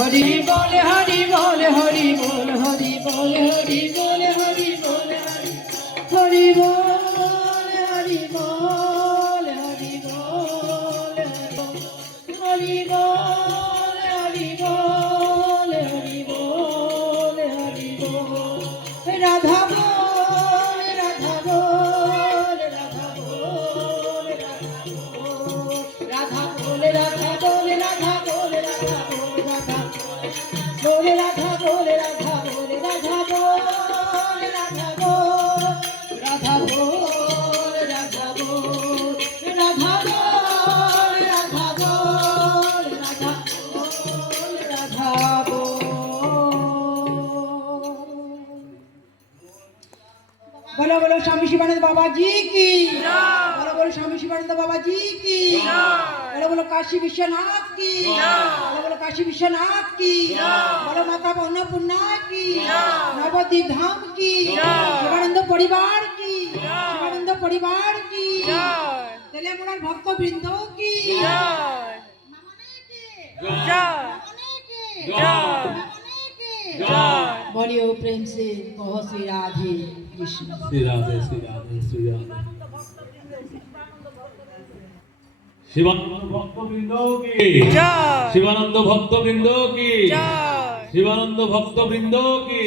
হরি বল হরি বল হরি বল হরি বল হরি বল হরি বল হরি বল হরি বল হরি বল হরি বল হরি বল হরি বল হরি বল রাধা বলো বলো স্বামী শিবানন্দ বাবাজি কি? বলো বলো স্বামী শিবানন্দ বাবাজি কি? বলো বলো কাশী বিশ্বনাথ কি? বলো বলো কাশী বিশ্বনাথ কি? বলো মাতা অন্নপূর্ণা কি? নবদ্বীপ ধাম কি? শিবানন্দ পরিবার কি? শিবানন্দ পরিবার কি? তেলেমুড়ার ভক্তবৃন্দ কি? भक्त वृंद की बोलियो प्रेम से कहो श्री राधे कृष्ण শ্রী রাধে শ্রী রাধে শ্রী রাধে শিবানন্দ ভক্তবৃন্দ কি শিবানন্দ ভক্তবৃন্দ কি শিবানন্দ ভক্তবৃন্দ কি